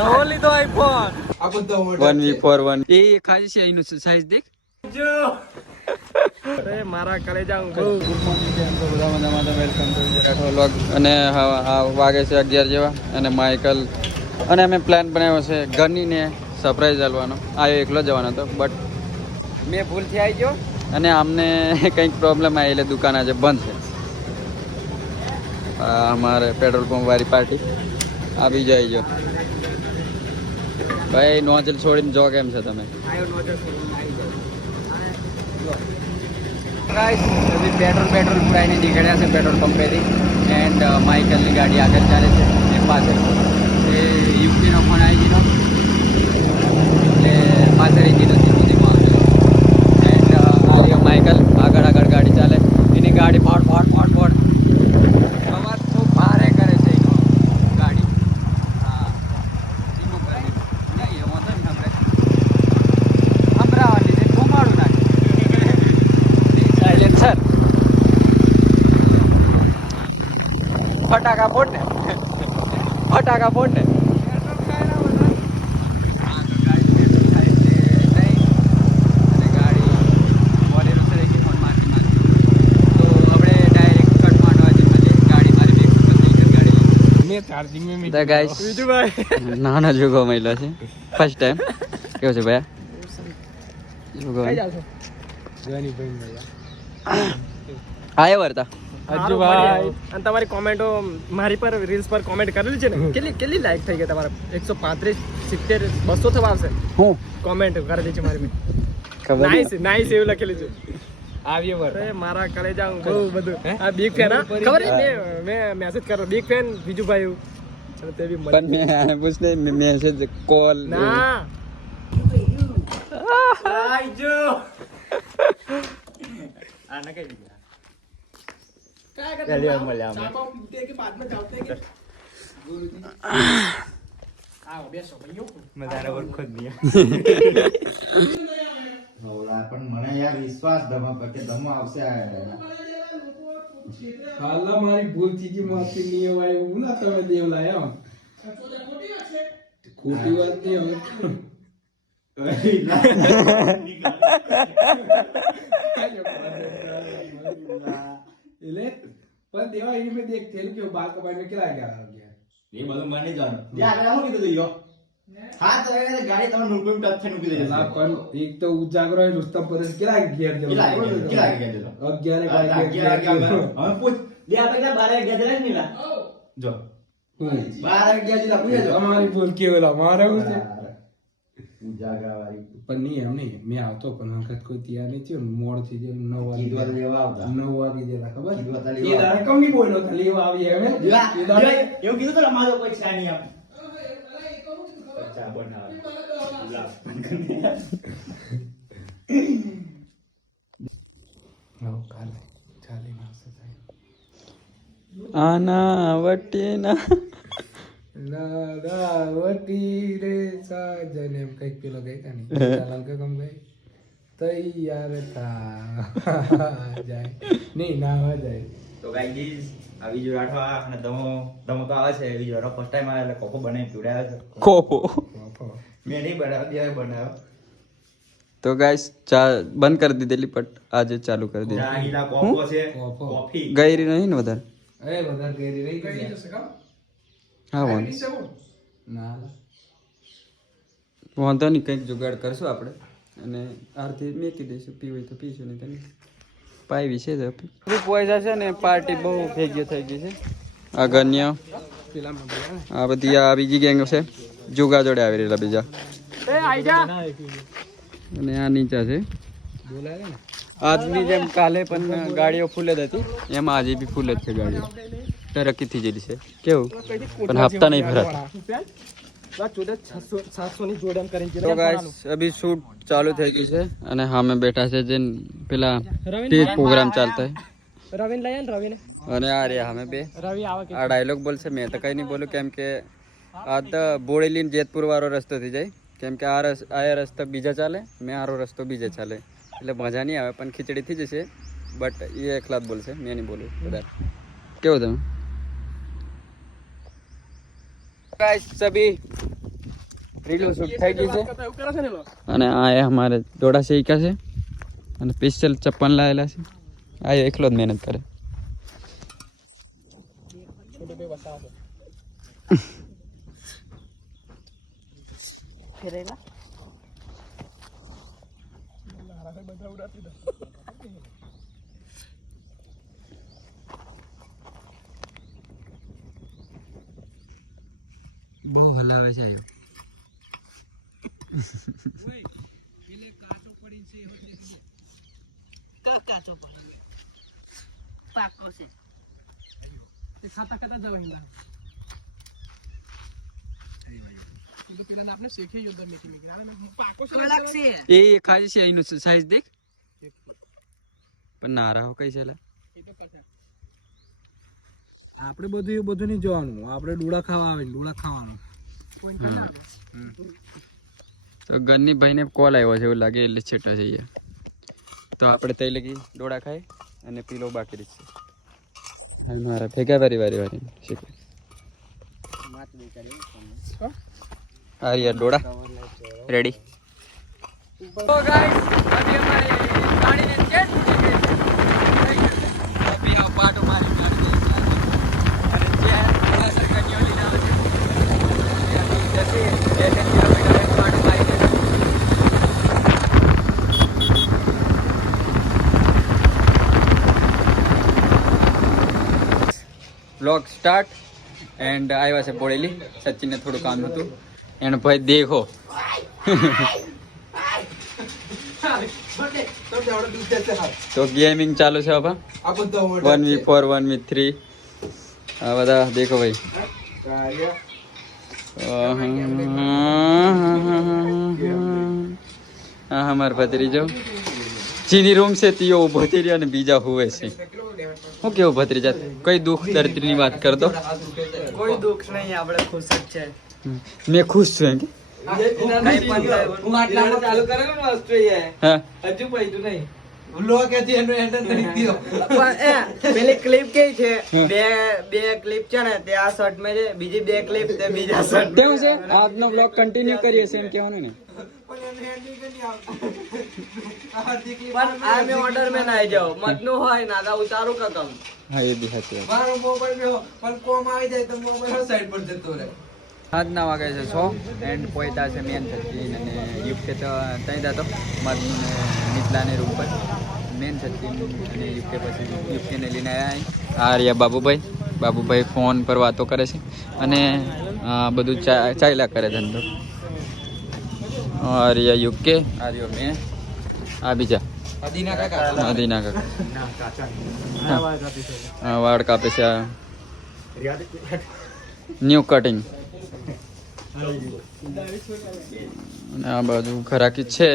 નવો લીધો આઈફોન આ બધો 1V41 એ ખાલી છે એનું સાઈઝ દેખ જો અરે મારા કલેજા હું બહુ ગુડ મોર્નિંગ કેમ છો બધા મજામાં વેલકમ ટુ રાઠોડ વ્લોગ અને હા વાગે છે 11 જેવા અને માઇકલ અને અમે પ્લાન બનાવ્યો છે ગનીને સરપ્રાઈઝ આલવાનો આયો એકલો જવાનો હતો બટ મેં ભૂલથી આવી ગયો અને આમને કંઈક પ્રોબ્લેમ આવી એટલે દુકાન આજે બંધ છે અમારે પેટ્રોલ પંપ વાળી પાર્ટી આવી જાય જો ભાઈ નોઝલ છોડીને જો કેમ છે તમે ગાઈસ અભી પેટ્રોલ પુરાઈને નીકળ્યા છે પેટ્રોલ પંપેથી એન્ડ માઇકલની ગાડી આગળ ચાલે છે એ પાસે એ યુપીનો ફોન આવી ગયો એટલે પાછળ ગયો ધીમો એન્ડ આ માઇકલ આગળ ગાડી ચાલે એની ગાડી ફોડ અવાજ તો ભારે કરે છે ગાડી હા ધીમો કરે નહીં એવો તો ને અમરાવતી છે ઘુમાડું નાખે સાયલેન્સર ફટાકા ફોડ ને નાના જોગો મહિલા છે ફર્સ્ટ ટાઈમ કેવું છે ભાઈ આયા વર્તા ભાઈ અને તમારી કોમેન્ટો મારી પર રીલ્સ પર કોમેન્ટ કરેલી છે ને કેટલી લાઈક થઈ ગઈ તમારા 135 70 200 થવા આવશે હું કોમેન્ટ કરેલી છે મારી ખબર નાઈસ એવું લખેલું છે આવીએ વર અરે મારા કલેજા હું બહુ બધું આ બિગ ફેન ખબર છે મેં મેસેજ કર્યો બિગ ફેન બીજુભાઈ અને તે બી પણ મેં પૂછને મેસેજ કોલ ના આઈજો આના કઈ પણ મને યાર વિશ્વાસ ધમો આવશે હાલા મારી ભૂલ થી જે માફી નહીં હોય હું ના તમે દેવ લાયા ખોટી વાત નહીં એટલે પણ દેવા એની મેં દેખ થેલ કે બાલ કપાઈ મેં કેટલા ગયા એ બધું મને જાણો યાર હું કીધું યો હા તો એ ગાડી તમારે નુકુમ ટચ છે નુકી દેજો પણ એક તો ઉજાગરો હોય રુસ્તમ પર કેટલા ઘેર દેવો કેટલા ગયા દેજો 11 હવે પૂછ બે આપેલા 12 ગયા દેલા ની જો 12 ગયા દેલા પૂછજો અમારી ભૂલ કેવલા મારે હું છે ઉજાગરા વાળી પણ નહીં એમ નહીં મેં આવતો પણ વખત કોઈ તૈયાર નહીં થયો મોડ થી જે 9 વાગે કીધવા લેવા આવતા 9 વાગે જેલા ખબર કીધવા તા એ લેવા દાડે કમ નહીં બોલ્યો તા લેવા આવી હવે એવું કીધું તો અમારો કોઈ છે નહીં આમ ચા બનાવે આના વટીના લાલાવટી રે સાજન એમ કઈક પેલો ગઈ કાની ચાલન કે કમ ગઈ તૈયાર થા જાય નહીં ના જાય તો ગાઈસ આવી જો રાઠવા અને દમો તો આવે છે આવી જો ફર્સ્ટ ટાઈમ આવે એટલે કોકો બનાવી પીવડાવ્યો છે કોકો મેં નહીં બનાવ્યો દેવે બનાવ્યો તો ગાઈસ ચા બંધ કરી દીધેલી બટ આજે ચાલુ કરી દીધી રાહીલા કોકો છે કોફી ગઈરી નહીં ને વધારે અરે વધારે ગેરી રહી ગઈ હા વાંધો ના વાંધો નહીં કંઈક જુગાડ કરશું આપણે અને આરતી મેકી દઈશું પીવું તો પીશું નહીં તમે પાવી છે પૈસા છે ને પાર્ટી બહુ ભેગી થઈ ગઈ છે આ ગન્ય આ બધી આ બીજી ગેંગ છે જુગા જોડે આવી રહેલા બીજા અને આ નીચા છે આજની જેમ કાલે પણ ગાડીઓ ફૂલ જ હતી એમાં આજે બી ફૂલ જ છે ગાડીઓ તરક્કી થઈ ગયેલી છે કેવું પણ હપ્તા નહીં ભરાતા તો ગાઈસ અભી શૂટ ચાલુ થઈ ગઈ છે અને સામે બેઠા છે જે પેલા સ્ટેજ પ્રોગ્રામ ચાલતા है રવિન લઈએ ને રવિને અને આ રે અમે બે રવિ આવે આ ડાયલોગ બોલશે મેં તો કઈ નહીં બોલું કેમ કે આ તો બોડેલી જેતપુર વાળો રસ્તો થઈ જાય કેમ કે આ રસ્તો બીજા ચાલે મેં આરો રસ્તો બીજે ચાલે એટલે મજા નહીં આવે પણ ખીચડી થઈ જશે બટ એ એકલા જ બોલશે મેં નહીં બોલું વધારે કેવું તમે गाइस सभी રીલો શૂટ થઈ ગઈ છે એવું કરે છે ને લો અને આ એ અમારે દોડા શેકા છે અને સ્પેશિયલ ચપ્પન લાવેલા છે આ એકલો જ મહેનત કરે છોટો બે વસાવ ફેરેલા નારા બધા ઉડાતી દો બહુ હલાવે છે આયો કાચો પડી પાકો છે તે ખાતા ખાતા જવા હિલા તો પેલા આપણે શેખી યુદ્ધ મેકી મેકી હવે પાકો છે કલાક છે એ ખાય છે એનું સાઈઝ દેખ પણ નારા હો કઈ છે લા એ તો પાછા આપણે બધું નહીં જોવાનું આપણે ડોળા ખાવા આવે ડોળા ખાવાનું કોઈ ના આવે તો ગન્ની ભાઈને કોલ આવ્યો છે એવું લાગે એટલે છેટા જઈએ તો આપણે તઈ લગી ડોળા ખાય અને પીલો બાકી રહે છે હાલ મારા ભેગા વારી શીખે આ યાર ડોળા રેડી તો ગાઈસ અભી हमारी गाड़ी ने चेन टूटी गई है अभी आप पाटो मारी गाड़ी अरे चेन थोड़ा सा कन्योली ना हो जैसे 10 किलोमीटर पाटो मारी गई व्लॉग स्टार्ट एंड આવ્યા છે બોડેલી સચિનને થોડું કામ હતું એને ભાઈ દેખો તો ગેમિંગ ચાલુ છે હવે 1v4 1v3 આ બધા દેખો ભાઈ હા હમાર ભત્રીજો ચીની રૂમ છે તીઓ ઉભો થઈ રહ્યા અને બીજા હુવે છે હું કેવું ભત્રીજા કઈ દુઃખ દર્દની વાત કર દો કોઈ દુઃખ નહીં આપણે ખુશ જ છે મેં ખુશ છું એમ કે હું આટલામાં ચાલુ કરેલું ને વસ્તુ એ હા હજુ પૈતું નહીં પેલી ક્લિપ કઈ છે બે ક્લિપ છે ને તે આ શર્ટ માં છે બીજી બે ક્લિપ તે બીજા શર્ટ કેવું છે આજનો બ્લોગ કન્ટિન્યુ કરીએ છે એમ કહેવાનું ને પણ આ મે ઓર્ડર में ના આવી જાવ મતનું હોય ના તો ઉતારું કકમ હા એ બી સાચી વાત મારો મોબાઈલ પણ કોમ આવી જાય તો મોબાઈલ સાઈડ પર જતો રહે આજના વાગે છે 100 એન્ડ પોઈતા છે મેન સચિન અને યુકે તો ત્યાં જતો મદન નીચલાની રૂમ પર મેન સચિન અને યુકે પછી યુકેને લઈને આવ્યા આ રહ્યા બાબુભાઈ ફોન પર વાતો કરે છે અને બધું ચાલ્યા કરે ધંધો આ રહ્યા યુકે આ રહ્યો મેં આ બીજા આદિના કાકા હા વાળ કાપે છે ન્યૂ કટિંગ અને આ બાજુ ખરાકી છે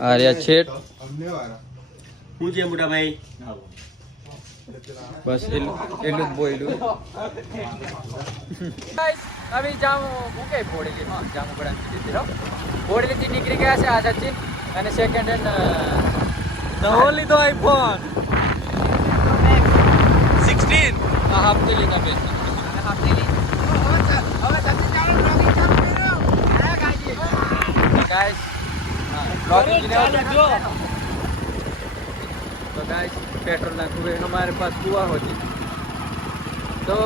આ રહ્યા છેટ બસ એટલું જ બોલ્યું અભી જામો મૂકે બોડેલી હા જામો બડા બોડેલીથી નીકળી ગયા છે આ સચિન અને સેકન્ડ હેન્ડ નવો લીધો આઈફોન 16 આ હાફથી લીધા બેન गाइस तो गाइस पेट्रोल ना खूब हमारे पास कुआ होती तो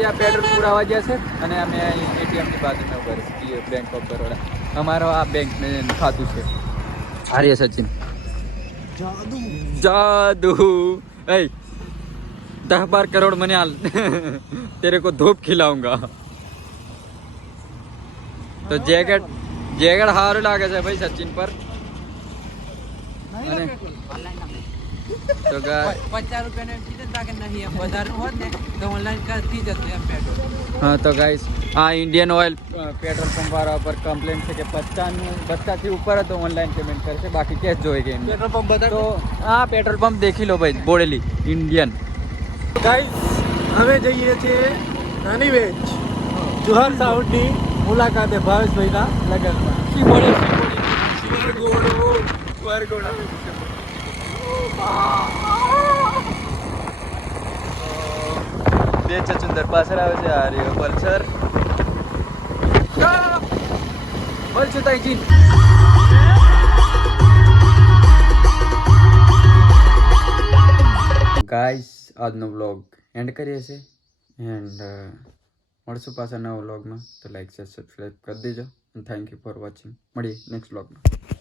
ये पेट्रोल पूरा हो गया है અને અમે एटीएम ની બાજુમાં ઉભા છીએ બેંક ઓફ બરોડા અમારો આ બેંક में ખાતું છે આર્ય સચિન जादू ए 10-12 करोड़ मैंने हाल तेरे को धूप खिलाऊंगा तो जैकेट हार लागे છે ભાઈ સચિન પર અને તો ગાય 50 રૂપિયા ને સીધા તાકે નહીં વધારે હોત ને તો ઓનલાઈન કરતી જતો એમ પેટ્રોલ हाँ तो गाइस हाँ इंडियन ऑयल पेट्रोल पंप वाला पर कंप्लेंट है कि 50 થી ઉપર તો ઓનલાઈન પેમેન્ટ કરશે બાકી કેશ જોઈગે પેટ્રોલ પંપ બતા તો આ પેટ્રોલ પંપ દેખી લો ભાઈ બોડેલી ઇન્ડિયન ગાઈસ હવે જઈએ છીએ નાની વેચ જોહર સાઉન્ડની મુલાકાતે ભાવેશભાઈના લગ્નમાં જે ચચુંદર પાછળ આવે છે આ રહ્યો પલ્સર પલ્સર તાઈજી ગાઈસ આજનો વ્લોગ એન્ડ કરીએ છીએ એન્ડ મળશું પાછા નવા વ્લોગમાં તો લાઈક શેર સબસ્ક્રાઈબ કરી દેજો અને થેન્ક યુ ફોર વોચિંગ મળીએ નેક્સ્ટ વ્લોગમાં